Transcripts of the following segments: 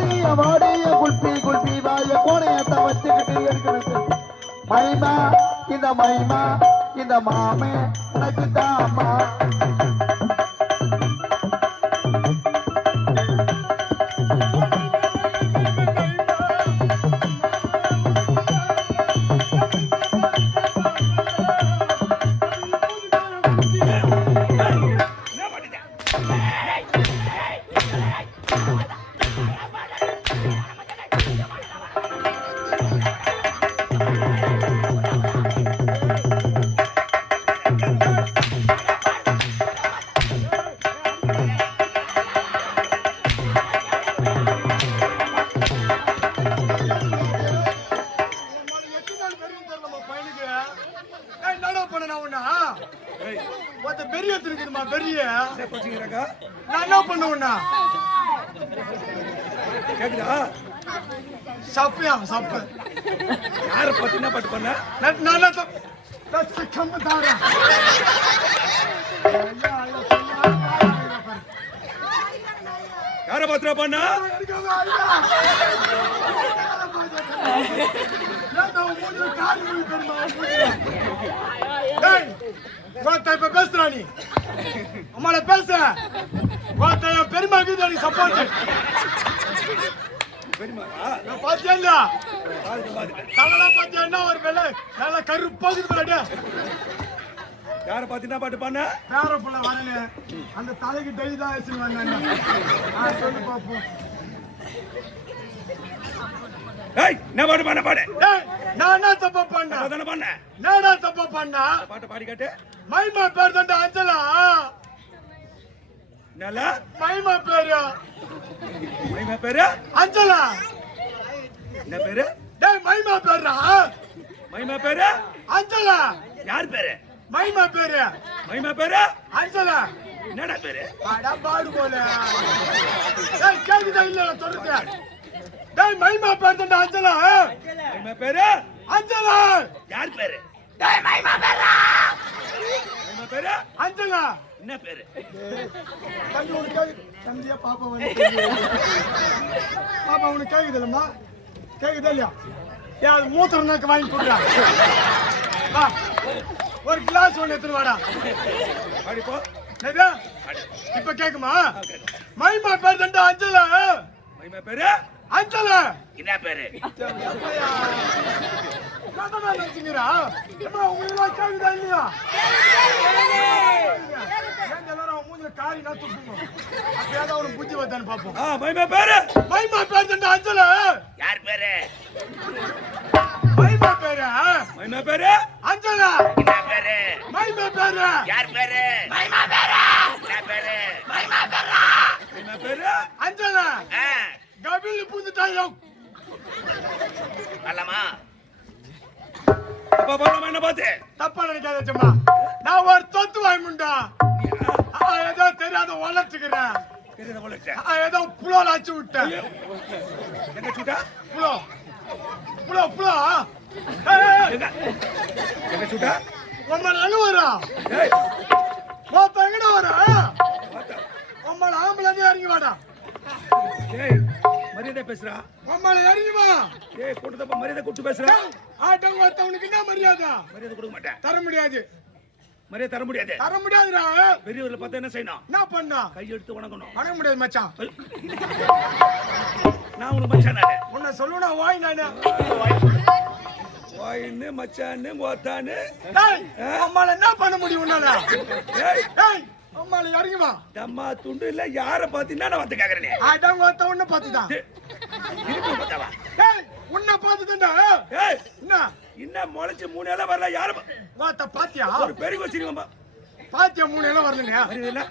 வாடிய வாடிய குல்பி குல்பி வாய கோணையத்தை வச்சுக்கிட்டு இருக்கிறது மைமா இந்த மாமே எனக்கு தாமா யார பத்தி என்ன பாட்டு பண்ண யார பத்திரா பண்ண இப்ப பேசுறா நீ அம்மால பேச பெருமாக்கு சப்போர்ட் பாத்தியா ஒரு வேலை நல்ல கருப்பாகுது யார பாத்தீங்கன்னா பாட்டு பண்ண பேர புள்ள வரல அந்த தலைக்கு டெய்லி தான் வச்சு வந்தாங்க சொல்லு பாப்போம் என்ன பாட்டு பண்ண பாடு நான் என்ன தப்பா பண்ண என்னடா தப்பா பண்ணா பாட்டு பாடி காட்டு மைமா பேர் தான் அஞ்சலா நல்லா மைமா பேரு அஞ்சலா என்ன பேரு டேய் மைமா பேரா மைமா பேரு அஞ்சலா யார் பேரு மைமா பேரு அஞ்சலா என்னடா பேரு அட பாடு போல டேய் கேக்குதா இல்ல சொல்லுங்க டேய் மைமா பேர் தான் அஞ்சலா மைமா பேரு அஞ்சலா யார் பேரு டேய் மைமா பேரா அஞ்சலா என்ன பேரு தம்பி உனக்கு தம்பியா பாப்பா வந்து பாப்பா உனக்கு கேக்குதுல்லம்மா கேக்குதா இல்லையா ஏன் மூத்திரனாக்கு வாங்கி கொடுறா வா ஒரு கிளாஸ் ஒன்று எடுத்துட்டு வாடா அடிப்போ இப்ப கேக்குமா மைமா பேர் தண்டா அஞ்சலா மைமா பேரு அஞ்சலா என்ன பேரு நினைச்சுக்கிறா உங்களுக்கு கேக்குதா இல்லையா எல்லாரும் மூஞ்சில காரி நான் துப்புங்க அப்பயாவது அவனுக்கு புத்தி வந்தான்னு பாப்போம் மைமா பேர் தண்டா அஞ்சலா யார் பேரு மைமா பேரு அஞ்சலா என்ன பேரு மைமா பேரு யார் பேரு மைமா பேரு என்ன பேரு மைமா பேரு அஞ்சலா கபில் புந்துட்டாயோ அல்லமா அப்பா பண்ணமா என்ன பாத்து தப்பா நினைக்காத சும்மா நான் ஒரு தொத்து வாய்முண்டா ஏதோ தெரியாத வளர்த்துக்கிறேன் தெரியாத வளர்ச்ச ஏதோ புலோல அச்சு விட்டேன் எங்க சூட்டா புலோ எங்க சூட்டா உம்மள எங்க வரா எங்கட வரா உம்மள ஆம்பளை இறங்கி வாடா மரியாதை பேசுறா உம்மள இறங்கி வா கூட்டத்தப்ப மரியாதை கூட்டு பேசுறா ஆட்டம் ஒருத்தவனுக்கு என்ன மரியாதை கொடுக்க மாட்டேன் தர முடியாது மரியாதை தர முடியாதுடா பெரியவர்ல பார்த்தா என்ன செய்யணும் என்ன பண்ணா கை எடுத்து வணங்கணும் வணங்க முடியாது மச்சான் நான் உனக்கு மச்சான் உன்னை சொல்லுனா வாய் நானு வாயின்னு மச்சான்னு மொத்தான்னு அம்மால என்ன பண்ண முடியும் உன்னால அம்மால இறங்குமா தம்மா துண்டு இல்ல யார பாத்தீங்கன்னா நான் வந்து கேக்குறேன் ஆட்டம் ஒருத்த உன்னை பார்த்துதான் இருக்கு பார்த்தாவா உன்னை பார்த்துதான்டா என்ன இன்னும் முளைச்சு 3 இலை வரல யாரு வாத்த பாத்தியா ஒரு பெருகு வச்சிருக்கோம்பா பாத்தியா 3 இலை வரலயா வரல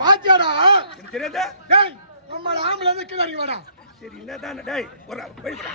பாத்தியாடா எனக்கு தெரியாதா டேய் நம்மள ஆம்பளை வந்து கீழ இறங்கி வாடா சரி என்னதானே டேய் போடா போய்டா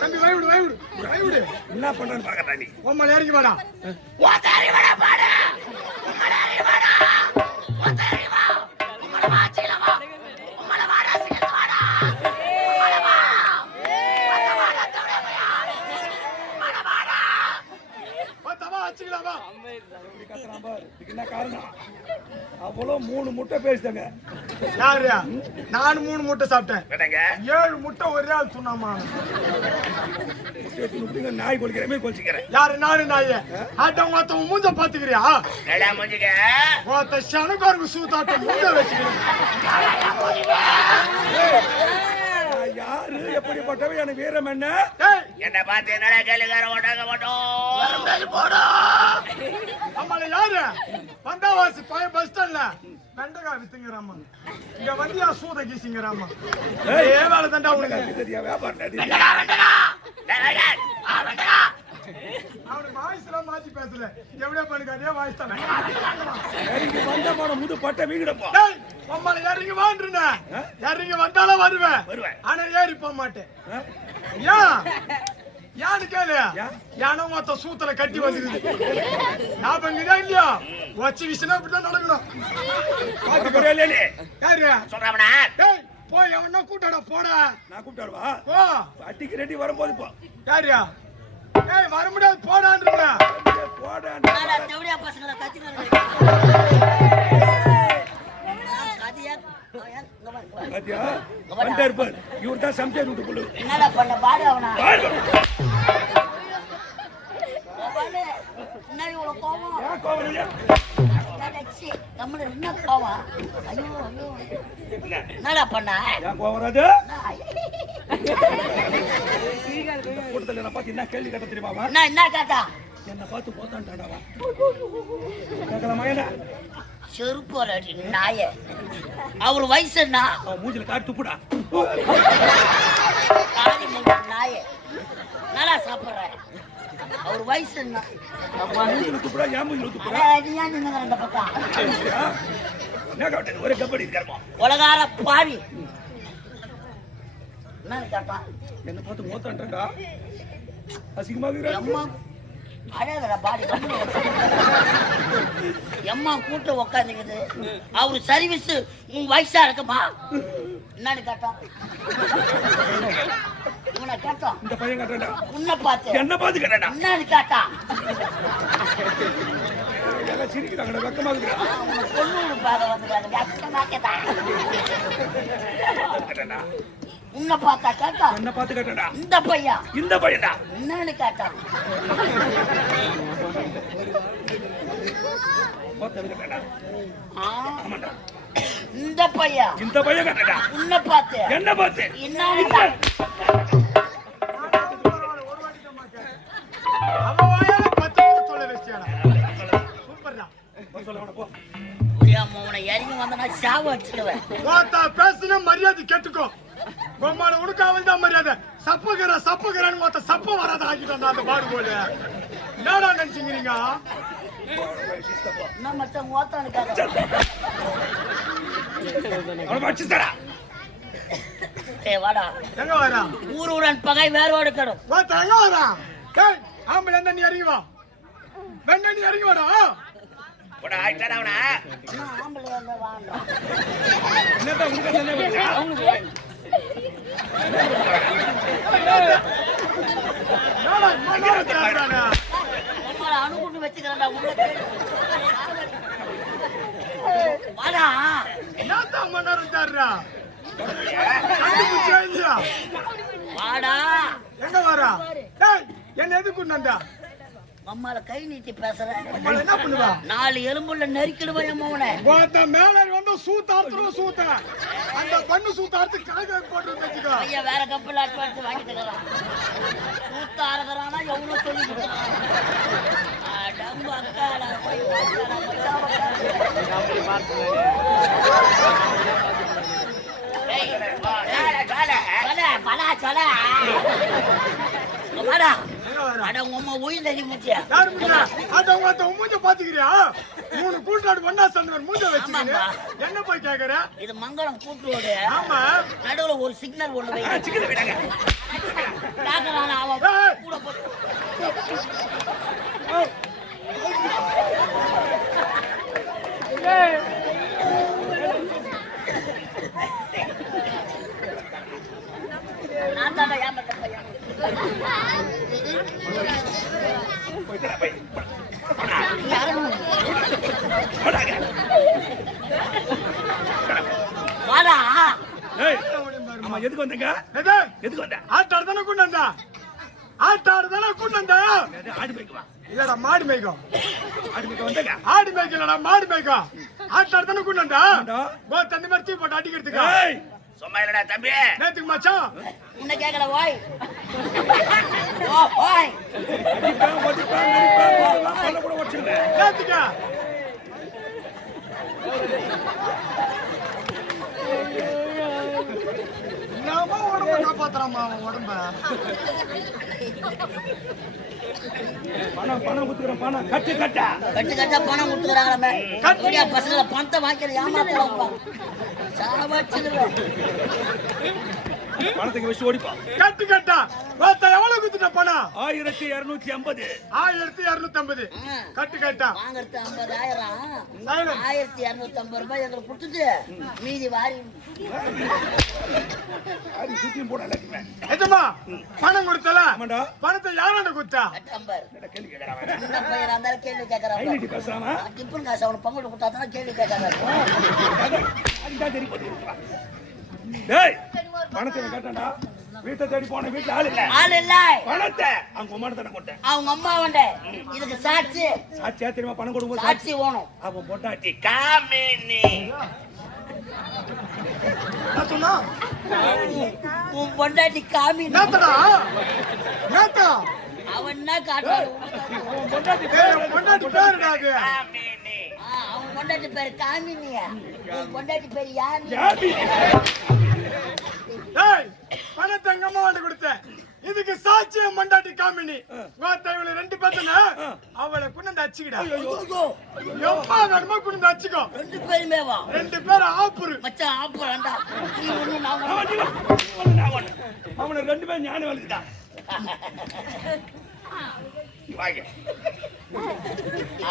தம்பி வைவிடு என்ன பண்றன்னு பாக்கறடா நீ நம்மள இறங்கி வாடா ஓதாரி வாடா பாடா நம்மள இறங்கி வாடா ஓதாரி வா நம்மள வாச்சில வா நம்மள வாடா சீக்கிரம் வாடா நம்மள வா வாடா தோடமையா நம்மள வாடா வச்சுக்கலாமா? என்ன காரணம்? அவ்வளோ 3 முட்டை பேசிட்டாங்க. யாரு? நான் 3 முட்டை சாப்பிட்டேன். என்னங்க 7 முட்டை ஒரே ஆள் சொன்னாமா? முட்டை நாய் கொலிக்கிற மாதிரி கொலிச்சிக்கிறேன். யாரு? நானு நாயே? ஆட்ட மொத்தம் மூஞ்ச பாத்துக்கிறியா? நல்லா முடிஞ்சுக்க. மொத்த சனக்காருக்கு சூத்தாட்ட மூஞ்ச வச்சுக்கிறேன். யாரு எப்படிப்பட்டவன்? எனக்கு வீரம் என்ன? என்ன பார்த்து என்னடா கேளுக்கார ஓட்டாங்க மாட்டோம் போடா. நம்மள யாரு? வந்தாவாசி பஸ் ஸ்டாண்ட்ல வெண்டக்காய் வித்துங்கிறாமா. இங்க வந்தியா சூத கீசிங்கிறாமா. ஏ வேலை தண்டா உனக்கு தெரியா? வியாபாரம் வெண்டகா வெண்டகா வெண்டகா. அவனுக்கு வாய்ஸ்லாம் மாத்தி பேசல. எப்படியா பண்ணுங்க அதே வாய்ஸ் தான். இறங்கி வந்த போன முது பட்ட வீங்கிடப்போ. நம்மள இறங்கி வாண்டுன. இறங்கி வந்தாலும் வருவேன். ஆனா ஏறி போக மாட்டேன். யானு கேளு. யானை மொத்த சூத்துல கட்டி வந்துருது. ஞாபகம் இல்லையா? வச்சு விஷயம் இப்படிதான் நடக்கணும். யாரு சொல்றாமண்ணா? போய் எவனா கூட்டாடா போடா. நான் கூப்பிட்டாடுவா? போ அட்டிக்கு ரெடி வரும்போது போ. யாரியா? வர முடியாது போடான்றீங்க. போடா. தேவடியா பசங்களை கத்தினாரு. இவர் தான் சம்சார் வீட்டு புள்ளு. என்னடா பண்ண பாடு அவனா? என்ன இவ்வளவு கோவம்? என்ன கோவம்? ஐயோ ஐயோ என்னடா பண்ண? கோவம் வராது. கூட்டத்தில் என்ன பார்த்து என்ன கேள்வி கேட்ட தெரியுமா? என்ன கேட்டா? என்ன பார்த்து போத்தான்டாடா. கேட்கலாமா? என்ன செருப்பு நாய? அவர் வயசு என்ன? மூஞ்சில காட்டு துப்புடா. நாய நல்லா சாப்பிடுற. அவர் வயசு என்ன? மூஞ்சில துப்புடா. ஏன் மூஞ்சில துப்புடா? இந்த பக்கம் என்ன கேட்டது? ஒரு கபடி இருக்காருமா. உலகார பாவி. என்ன கேட்டான்? என்ன பார்த்து மோத்தான்டா. அசிங்கமாக அம்மா அழகடா பாடி எம்மா கூட்ட உக்காந்துக்குது. அவரு சர்வீஸ் உன் வயசா இருக்குமா? என்னன்னு கேட்டான். இவனை கேட்டான். இந்த பையன் கேட்டான்டா. உன்னை பார்த்து என்ன பார்த்து கேட்டான்டா. என்னன்னு கேட்டான். எல்லாம் சிரிக்கிறாங்கடா. வெக்கமா இருக்குடா. உன்னை பொண்ணு பார்க்க வந்துட்டாங்க. வெக்கமா கேட்டான். உன்னை பார்த்தா கேட்டா. என்ன பார்த்து கேட்டான்டா. இந்த பையன். இந்த பையன்டா. என்னன்னு கேட்டான். இந்த பையன். இந்த பையன் கேட்டான்டா. உன்னை பார்த்து என்ன பார்த்து என்னன்னு இறங்கி வந்தா சாவு அடிச்சிடுவேன். பேசுன மரியாதை கேட்டுக்கோ. பொம்மால உனக்காவது தான் மரியாதை. சப்பகிறான்னு மொத்த சப்ப வராத ஆகிட்டோம். அந்த பாடு போல என்னடா நினைச்சுக்கிறீங்க? நான் மச்சான் ஓத்தானுக்காக வாடா. எங்க வரா? ஊருடன் பகை வேரோடு கடும். ஓத்த எங்க வரா? ஆம்பளை என்ன நீ இறங்கி வா. வெண்ண நீ இறங்கி வாடா. ஆம்பளை அணுகுண்டு வச்சுக்கிறா உள்ள வாடா. என்னத்தான் மன்னர் தாருடா. வாடா. எங்க வரா? என்ன எதுக்கு கொண்டாந்தா? அம்மால கை நீட்டி பேசுறேன். என்ன பண்ணுவா? 4 எலும்புள்ள நெருக்கிடுவேன் அம்மாவனை. மேல வந்து சூத்தார்த்துறோம் சூத்த. அந்த பண்ணு சூத்தார்த்து காய்கறி போட்டு வச்சுக்கோ. ஐயா வேற கப்பல் அட்வான்ஸ் வாங்கிட்டுக்கலாம். சூத்தாரதரானா எவ்வளவு சொல்லி கொடுத்தான். டம்பு அக்காடா போய் வாங்கடா மச்சாவக்கா. ஏய் பலா சல. வாடா. அட உம்மா உயிர் தடி முச்சியா. யார் முச்சியா? அட உங்க மூஞ்ச பாத்துக்கிறியா? 3 கூட்டாடு ஒண்ணா சேர்ந்து மூஞ்ச வச்சிருக்கீங்க. என்ன போய் கேக்குற? இது மங்களம் கூட்டுரோடு. ஆமா. நடுவுல ஒரு சிக்னல் ஒண்ணு வை. சிக்கன விடுங்க. காக்கறான அவ கூட போடு. ஏய். நான் தான் ஏமாத்த பையன். எதுக்கு வந்தீங்க? எது? எதுக்கு வந்த? ஆட்டாடு தானே கொண்டு வந்தா? ஆட்டாடு தானே கொண்டு வந்தா? ஆடு மேய்க்குவா? இல்லடா மாடு மேய்க்கும். ஆடு மேய்க்க வந்தீங்க? ஆடு மேய்க்கலடா மாடு மேய்க்கும். ஆட்டாடு தானே கொண்டு வந்தா? ஏண்டா? போ தண்ணி மாதிரி தூக்கி போட்டு அடிக்கிறதுக்கு. ஏய், சும்மா இல்லடா தம்பி. நேத்துக்கு மச்சான் உன்னை கேட்கல ஓய் ஓ ஓய் அடிப்பேன், ஒடிப்பேன், நடிப்பேன், போடுவேன், கொல்ல கூட வச்சிருவேன். நேத்துக்கு நாம உடம்ப காப்பாத்துறாமா உடம்ப. பணம் குத்துக்கிறேன், பணம் கட்டு கட்டா. கட்டு கட்டா பணம் கொடுத்துக்கிறாங்க. கட்டியா பசங்களை பணத்தை வாங்கிக்கிற ஏமாத்தலாம்ப்பா. சாவச்சிடுவேன். பணத்துக்கு வச்சு ஓடிப்பா. கட்டு கட்டா வாத்த எவ்வளவு குத்துட்ட பணம்? 1250. 1250. கட்டு கட்டா வாங்கறது 50,000. சைலண்ட். 1250 ரூபாய் எங்களுக்கு கொடுத்துட்டு மீதி வாரி அது சுத்தியும் போட எல்லாத்தையுமே. எஜமா பணம் கொடுத்தல ஆமாண்டா. பணத்தை யாராண்ட குத்தா? கட்டம்பர் என்னடா கேள்வி கேக்குறான் அவன்? சின்ன பையனா இருந்தாலும் கேள்வி கேட்கறாங்க. ஐநூத்தி பேசுறாமா? டிப்பன் காசு அவனுக்கு பங்கு கொடுத்தா தான் கேள்வி கேட்கறாங்க. அதுதான் தெரிய போகுது. டேய், பணத்தை கேட்டான்டா. வீட்டை தேடி போன வீட்டுல ஆள் இல்ல. ஆள் இல்ல. பணத்தை அவங்க அம்மா தானே கொண்டேன். அவங்க அம்மா வண்ட இதுக்கு சாட்சி சாட்சியா தெரியுமா? பணம் கொடுக்கும்போது சாட்சி வேணும். அவன் பொண்டாட்டி காமினி. நான் சொன்னா உன் பொண்டாட்டி காமி. நேத்தடா நேத்தா அவன் என்ன காட்டுறான்? அவன் பொண்டாட்டி பொண்டாட்டி பேருடா அது. காமினி. அவன் பொண்டாட்டி பேரு காமினியா? உன் பொண்டாட்டி பேரு யாரு? ஜாபி. ஏய் பணத்தை எங்க அம்மா வாண்ட கொடுத்தேன். இதுக்கு சாட்சியம் மண்டாட்டி காமினி. வாத்த இவள ரெண்டு பேத்தன அவளை குண்ணந்து அச்சிக்கிடா. எம்மா வேணுமா குண்ணந்து அச்சிக்கோ. ரெண்டு பேருமே வா. ரெண்டு பேரும் ஆப்புரு. மச்சான் ஆப்பறடா. நீ ஒண்ணு நான் அவனை ரெண்டு பேரும் ஞானம் வளர்த்துட்டான். வாங்க.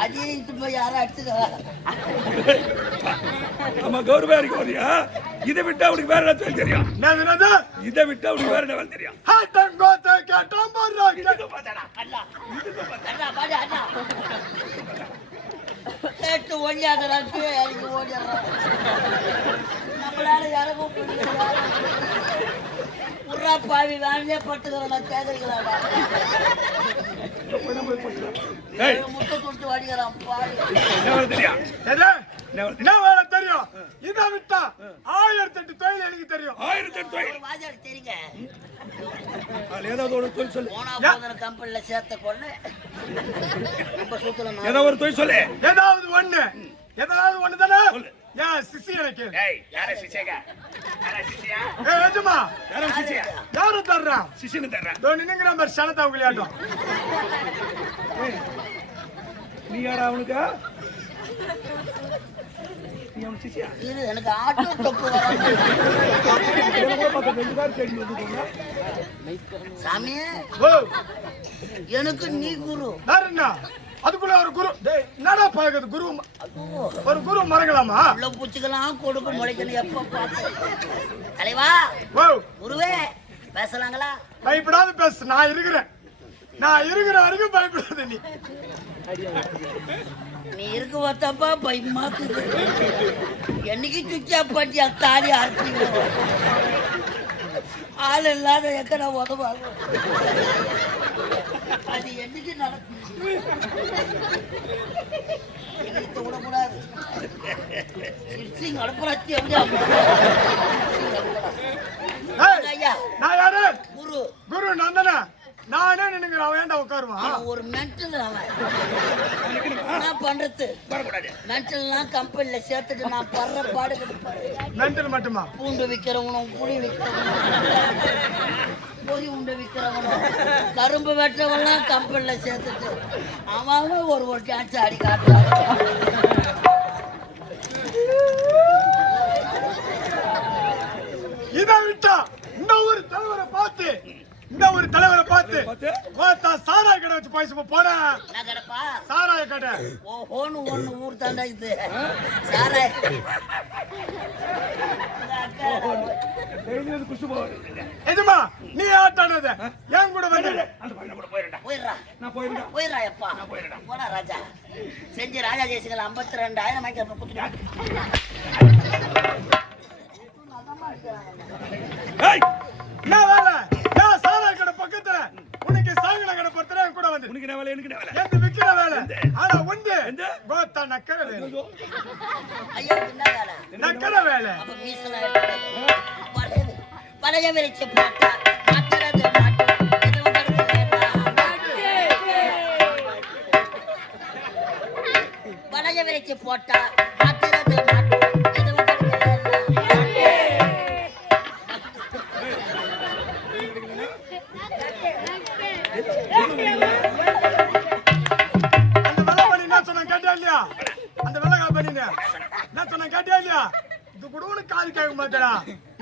அஜித்து போய் யாரும் அடிச்சுக்கா. நம்ம கௌரவாரிக்கு வரியா? இதை விட்டா அவனுக்கு வேற என்ன தெரியும்? என்னது? இதை விட்டா அவனுக்கு வேற என்ன தெரியும்? ஹாட்டங்கோத கேட்டம்பரா கேட்டு பாத்தடா. அண்ணா அண்ணா பாடி அண்ணா கேட்டு ஓடியாடுறாங்க. எனக்கு ஓடியாடுறான். நம்மளால யாரும் புரியல. புறா பாவி வேலையே பட்டுக்கிறோம். கேக்குறீங்களாடா? ஏய், முட்டை கொடுத்து வாடிக்கிறான் பாவி. என்ன வேற தெரியும்? எது? என்ன வேலை தெரியும்? இதை விட்டா 1008 தொழில் எனக்கு தெரியும். 1008 தொழில். ஒரு வாஜாடி தெரியுங்க. அதுல ஏதாவது ஒரு தொழில் சொல்லு. போனா போதுற கம்பெனில சேர்த்த கொண்டு நம்ம சூத்துல ஏதாவது ஒரு தொழில் சொல்லு. ஏதாவது ஒண்ணு தானே? சொல்லு. ஏன் சிசி எனக்கு? ஏய், யாரே சிசியா? யாரே சிசியா? ஏய் எஜமா யாரே சிசியா? யாரு தர்றா? சிசின்னு தர்றேன். தோ நின்னுங்கற மாதிரி சனதா விளையாட்டும். நீ யாரா அவனுக்கு? நீ அவன் சிசியா? இது எனக்கு ஆட்டோ தொப்பு வராது. எனக்கு பக்கத்துல ரெண்டு பேர் தேடி வந்துட்டாங்க. சாமி ஓ எனக்கு நீ குரு. யாருன்னா? அதுக்குள்ள ஒரு குரு. டேய் என்னடா பாக்குது குரு? அதுவோ ஒரு குரு மறக்கலாமா? உள்ள பூச்சிக்கலாம் கொடுக்க முளைக்கணும். எப்ப பார்த்து தலைவா ஓ குருவே பேசலாங்களா? பயப்படாத பேசு. நான் இருக்கிற வரைக்கும் பயப்படாத நீ. நீ இருக்கு பார்த்தப்பா பயமாக்குது. என்னைக்கு சுச்சா பாட்டி தாலி அறுப்பீங்க. ஆள் இல்லாத எக்கட உதவாங்க. அது என்னைக்கு நடக்கும்? எங்களுக்கு விடக்கூடாது. அனுப்புறாச்சு ஏய், ஐயா நான் யாரு? குரு. குரு நான் தானே. நானே நின்னுங்கிறேன். அவன் ஏன்டா உட்காருவான்? அவன் ஒரு மென்டல். அவன் என்ன பண்றது? வரக்கூடாது. மென்டல்லாம் கம்பெனில சேர்த்துட்டு நான் படுற பாடு கொடுப்பாரு. மென்டல் மட்டுமா? பூண்டு விற்கிறவனும் புளி விற்கிறவனும் பொறி உண்டு விற்கிறவனும் கரும்பு வெட்டுறவெல்லாம் கம்பெனில சேர்த்துட்டு அவன் ஒரு சான்ஸ் அடி காட்டுறான். இதை விட்டா இந்த ஒரு தலைவரை பார்த்து பார்த்தா சாராய கடை வச்சு பேச போட. என்ன கிடப்பா? சாராய கடை. ஓஹோன்னு ஒண்ணு ஊர் தாண்டா இது. சாராய குஷ்டு போவாரு. எஜமா நீ ஆட்டானத என் கூட வந்து அந்த பையனை கூட போயிடுறா. போயிடுறா. நான் போயிடுறேன். போயிடுறா எப்பா. நான் போயிடுறேன். போடா ராஜா. செஞ்சு ராஜா தேசிகள் 52,000 வாங்கி கொடுத்துட்டாங்க. ஏய், என்ன வேலை? ஏன் சாராய கடை பக்கத்துல உனக்கு சாங்கல கடை பக்கத்துல என் கூட வந்து உனக்கு என்ன வேலை, எனக்கு என்ன வேலை? எந்த விக்கிற வேலை? ஆனா உண்டு எந்த? கோத்தா நக்கற வேலை. ஐயா என்ன வேலை? நக்கற வேலை. அப்ப மீசலாம் எடுத்து பழைய விரிச்சு போட்டா மாட்டுறது மாட்டு எதுவும் பழைய விரிச்சு போட்டா மாட்டுறது மாட்டு எதுவும் அந்த வேலை பண்ணி என்ன சொன்ன கேட்டியா இல்லையா? அந்த வேலை பண்ணிங்க என்ன சொன்ன கேட்டியா இல்லையா? இது கூட உனக்கு காது கேட்க மாட்டேடா.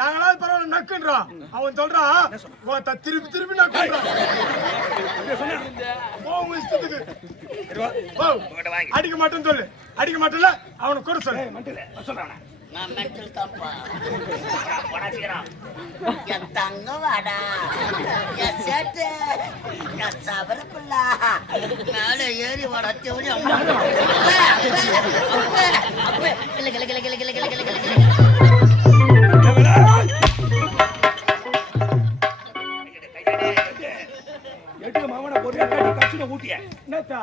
நாங்களாவது பரவாயில்ல நக்குன்றோம். அவன் சொல்றான் கோத்தா திருப்பி திருப்பி நக்குன்றோம். போகும் இஷ்டத்துக்கு போ. அடிக்க மாட்டேன்னு சொல்லு. அடிக்க மாட்டேன்ல அவனை கூட சொல்லு. நான் மென்டல் தப்பா என் தங்க வாடா என் சேட்டு என் சபரப்புள்ளா மேல ஏறி வடத்தி ஓடி எட்டு மாவன பொறியா கட்டி கச்சுன ஊட்டிய. என்னத்தா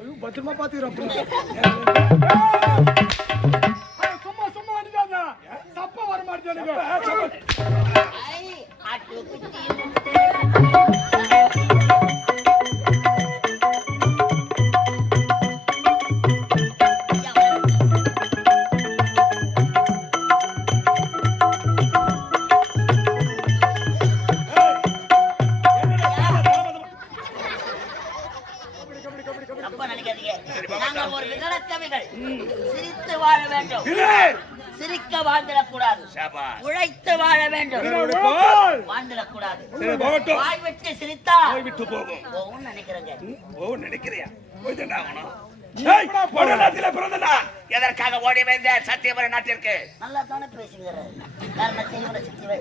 ஐயோ பத்திரமா பாத்துக்கிறோம். சும்மா சும்மா அடிக்காத. தப்பா வர மாட்டேனுங்க. நாங்கள் ஒரு விகடக்கவிகள் சிரித்து வாழ வேண்டும், சிரிக்க வாழ்ந்திடக்கூடாது, உழைத்து வாழ வேண்டும், வாழ்ந்திடக்கூடாது. வாய் விட்டு சிரித்தா விட்டு போகும். போகும் நினைக்கிறேங்க. ஓ நினைக்கிறியா? போய்தான் ஆகணும். ஏய், போன நாட்டில பிறந்தனா எதற்காக ஓடி வந்த சத்தியபுர நாட்டிற்கு? நல்லா தானே பேசுகிறாரு. வேற என்ன செய்வன சித்திவை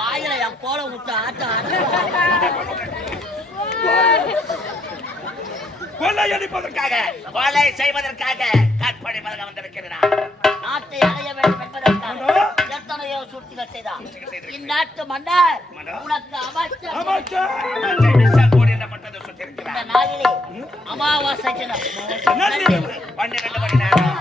வாயில என் கோல விட்டு ஆட்ட கொள்ளையடிப்பதற்காக, கொலை செய்வதற்காக கற்பனை பதக வந்திருக்கிறார். நாட்டை அடைய வேண்டும் என்பதற்காக எத்தனையோ சூழ்ச்சிகள் செய்தார். இந்நாட்டு மன்னர் உனக்கு அமைச்சர் இந்த நாளிலே அமாவாசை தினம் 12 மணி நேரம்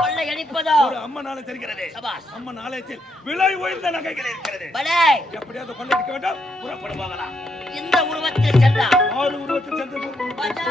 கொள்ளை அடிப்பதோ ஒரு அம்மனாலே தெரிகிறது. சபாஸ். அம்மன் ஆலயத்தில் விலை உயர்ந்த நகைகள் இருக்கிறது. பலே எப்படியாவது கொள்ளையடிக்க வேண்டும். புறப்படு போகலாம். இந்த உருவத்தில் சென்றார். 6 உருவத்தில் சென்று பஜா